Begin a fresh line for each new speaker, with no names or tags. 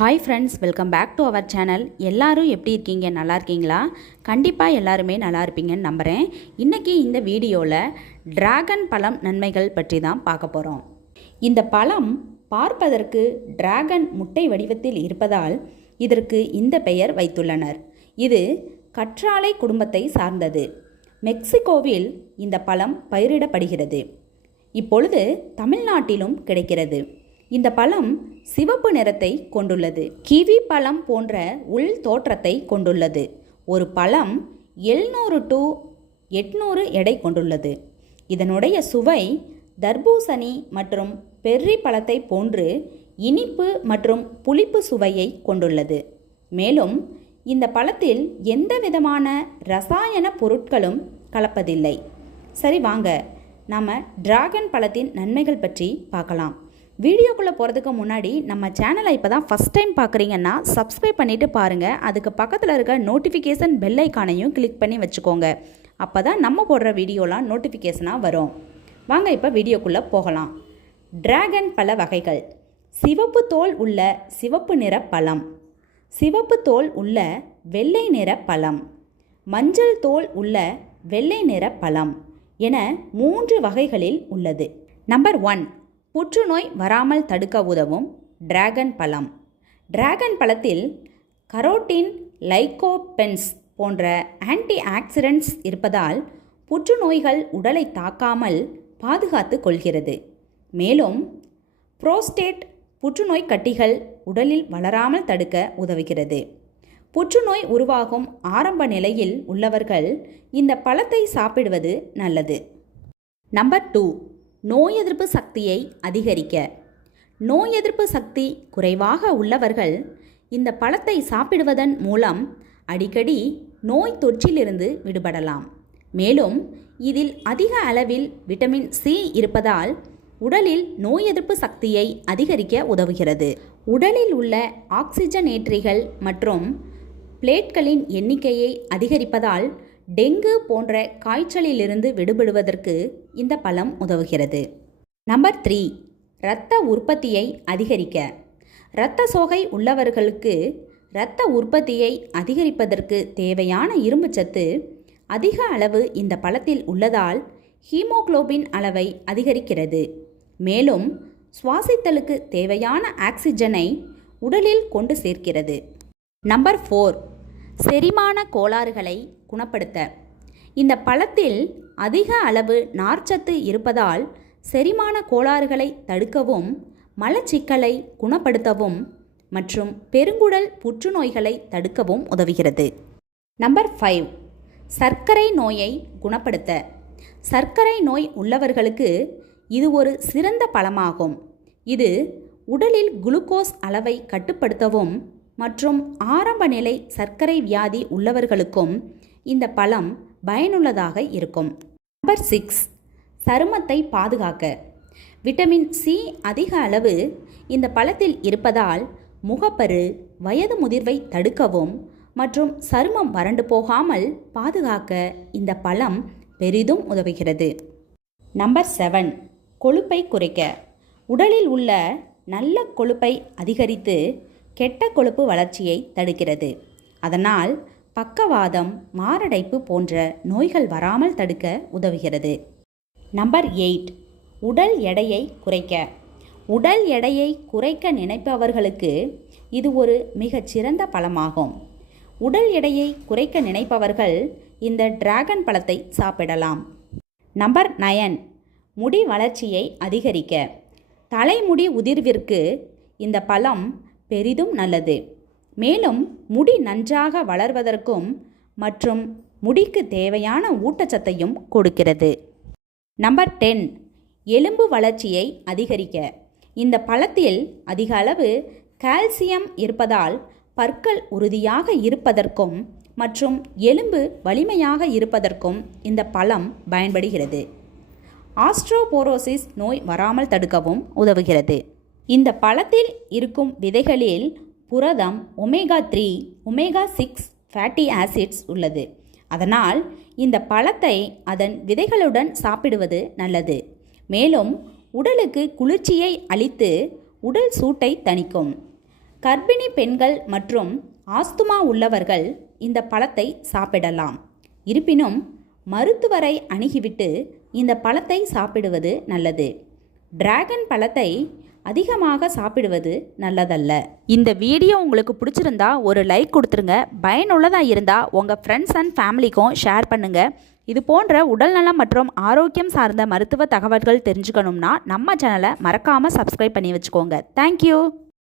hi friends welcome back to our channel எல்லோரும் எப்படி இருக்கீங்க நல்லா இருக்கீங்களா கண்டிப்பாக எல்லாருமே நல்லா இருப்பீங்கன்னு நம்புகிறேன் இன்றைக்கி இந்த வீடியோவில் டிராகன் பழம் நன்மைகள் பற்றி தான் பார்க்க போகிறோம் இந்த பழம் பார்ப்பதற்கு டிராகன் முட்டை வடிவத்தில் இருப்பதால் இதற்கு இந்த பெயர் வைத்துள்ளனர் இது கற்றாழை குடும்பத்தை சார்ந்தது மெக்சிகோவில் இந்த பழம் பயிரிடப்படுகிறது இப்பொழுது தமிழ்நாட்டிலும் கிடைக்கிறது இந்த பழம் சிவப்பு நிறத்தை கொண்டுள்ளது கிவி பழம் போன்ற உள் தோற்றத்தை கொண்டுள்ளது ஒரு பழம் எழுநூறு டு எட்நூறு எடை கொண்டுள்ளது இதனுடைய சுவை தர்பூசணி மற்றும் பெர்ரி பழத்தை போன்று இனிப்பு மற்றும் புளிப்பு சுவையை கொண்டுள்ளது மேலும் இந்த பழத்தில் எந்த விதமான ரசாயன பொருட்களும் கலப்பதில்லை சரி வாங்க நாம் டிராகன் பழத்தின் நன்மைகள் பற்றி பார்க்கலாம் வீடியோக்குள்ளே போகிறதுக்கு முன்னாடி நம்ம சேனலை இப்போ தான் ஃபஸ்ட் டைம் பார்க்குறீங்கன்னா சப்ஸ்கிரைப் பண்ணிவிட்டு பாருங்கள் அதுக்கு பக்கத்தில் இருக்க நோட்டிஃபிகேஷன் பெல் ஐக்கானையும் கிளிக் பண்ணி வச்சுக்கோங்க அப்போ தான் நம்ம போடுற வீடியோலாம் நோட்டிஃபிகேஷனாக வரும் வாங்க இப்போ வீடியோக்குள்ளே போகலாம் டிராகன் பல வகைகள் சிவப்பு தோல் உள்ள சிவப்பு நிற பழம் சிவப்பு தோல் உள்ள வெள்ளை நிற பழம் மஞ்சள் தோல் உள்ள வெள்ளை நிற பழம் என மூன்று வகைகளில் உள்ளது நம்பர் ஒன் புற்றுநோய் வராமல் தடுக்க உதவும் டிராகன் பழம் டிராகன் பழத்தில் கரோட்டின் லைகோபென்ஸ் போன்ற ஆன்டி ஆக்சிடென்ட்ஸ் இருப்பதால் புற்றுநோய்கள் உடலை தாக்காமல் பாதுகாத்து கொள்கிறது மேலும் புரோஸ்டேட் புற்றுநோய் கட்டிகள் உடலில் வளராமல் தடுக்க உதவுகிறது புற்றுநோய் உருவாகும் ஆரம்ப நிலையில் உள்ளவர்கள் இந்த பழத்தை சாப்பிடுவது நல்லது நம்பர் டூ நோய் எதிர்ப்பு சக்தியை அதிகரிக்க நோய் எதிர்ப்பு சக்தி குறைவாக உள்ளவர்கள் இந்த பழத்தை சாப்பிடுவதன் மூலம் அடிக்கடி நோய் தொற்றிலிருந்து விடுபடலாம் மேலும் இதில் அதிக அளவில் விட்டமின் சி இருப்பதால் உடலில் நோய் எதிர்ப்பு சக்தியை அதிகரிக்க உதவுகிறது உடலில் உள்ள ஆக்சிஜனேற்றிகள் மற்றும் பிளேட்களின் எண்ணிக்கையை அதிகரிப்பதால் டெங்கு போன்ற காய்ச்சலிலிருந்து விடுபடுவதற்கு இந்த பழம் உதவுகிறது நம்பர் த்ரீ இரத்த உற்பத்தியை அதிகரிக்க இரத்த சோகை உள்ளவர்களுக்கு இரத்த உற்பத்தியை அதிகரிப்பதற்கு தேவையான இரும்புச்சத்து அதிக அளவு இந்த பழத்தில் உள்ளதால் ஹீமோக்ளோபின் அளவை அதிகரிக்கிறது மேலும் சுவாசித்தலுக்கு தேவையான ஆக்சிஜனை உடலில் கொண்டு சேர்க்கிறது நம்பர் ஃபோர் செரிமான கோளாறுகளை குணப்படுத்த இந்த பழத்தில் அதிக அளவு நார்ச்சத்து இருப்பதால் செரிமான கோளாறுகளை தடுக்கவும் மலச்சிக்கலை குணப்படுத்தவும் மற்றும் பெருங்குடல் புற்றுநோய்களை தடுக்கவும் உதவுகிறது நம்பர் ஃபைவ் சர்க்கரை நோயை குணப்படுத்த சர்க்கரை நோய் உள்ளவர்களுக்கு இது ஒரு சிறந்த பழமாகும் இது உடலில் குளுக்கோஸ் அளவை கட்டுப்படுத்தவும் மற்றும் ஆரம்ப நிலை சர்க்கரை வியாதி உள்ளவர்களுக்கும் இந்த பழம் பயனுள்ளதாக இருக்கும் நம்பர் சிக்ஸ் சருமத்தை பாதுகாக்க விட்டமின் சி அதிக அளவு இந்த பழத்தில் இருப்பதால் முகப்பரு வயது முதிர்வை தடுக்கவும் மற்றும் சருமம் வறண்டு போகாமல் பாதுகாக்க இந்த பழம் பெரிதும் உதவுகிறது நம்பர் செவன் கொழுப்பை குறைக்க உடலில் உள்ள நல்ல கொழுப்பை அதிகரித்து கெட்ட கொழுப்பு வளர்ச்சியை தடுக்கிறது அதனால் பக்கவாதம் மாரடைப்பு போன்ற நோய்கள் வராமல் தடுக்க உதவுகிறது நம்பர் எயிட் உடல் எடையை குறைக்க உடல் எடையை குறைக்க நினைப்பவர்களுக்கு இது ஒரு மிகச் சிறந்த பழமாகும் உடல் எடையை குறைக்க நினைப்பவர்கள் இந்த டிராகன் பழத்தை சாப்பிடலாம் நம்பர் நயன் முடி வளர்ச்சியை அதிகரிக்க தலைமுடி உதிர்விற்கு இந்த பழம் பெரிதும் நல்லது மேலும் முடி நன்றாக வளர்வதற்கும் மற்றும் முடிக்கு தேவையான ஊட்டச்சத்தையும் கொடுக்கிறது நம்பர் டென் எலும்பு வளர்ச்சியை அதிகரிக்க இந்த பழத்தில் அதிக அளவு கால்சியம் இருப்பதால் பற்கள் உறுதியாக இருப்பதற்கும் மற்றும் எலும்பு வலிமையாக இருப்பதற்கும் இந்த பழம் பயன்படுகிறது ஆஸ்ட்ரோபோரோசிஸ் நோய் வராமல் தடுக்கவும் உதவுகிறது இந்த பழத்தில் இருக்கும் விதைகளில் புரதம் omega three omega six fatty acids உள்ளது அதனால் இந்த பழத்தை அதன் விதைகளுடன் சாப்பிடுவது நல்லது மேலும் உடலுக்கு குளிர்ச்சியை அளித்து உடல் சூட்டை தணிக்கும் கர்ப்பிணி பெண்கள் மற்றும் ஆஸ்துமா உள்ளவர்கள் இந்த பழத்தை சாப்பிடலாம் இருப்பினும் மருத்துவரை அணுகிவிட்டு இந்த பழத்தை சாப்பிடுவது நல்லது டிராகன் பழத்தை அதிகமாக சாப்பிடுவது நல்லதல்ல
இந்த வீடியோ உங்களுக்கு பிடிச்சிருந்தா ஒரு லைக் கொடுத்துருங்க பயனுள்ளதாக இருந்தால் உங்கள் ஃப்ரெண்ட்ஸ் அண்ட் ஃபேமிலிக்கும் ஷேர் பண்ணுங்கள் இது போன்ற உடல்நலம் மற்றும் ஆரோக்கியம் சார்ந்த மருத்துவ தகவல்கள் தெரிஞ்சுக்கணும்னா நம்ம சேனலை மறக்காமல் சப்ஸ்கிரைப் பண்ணி வச்சுக்கோங்க தேங்க்யூ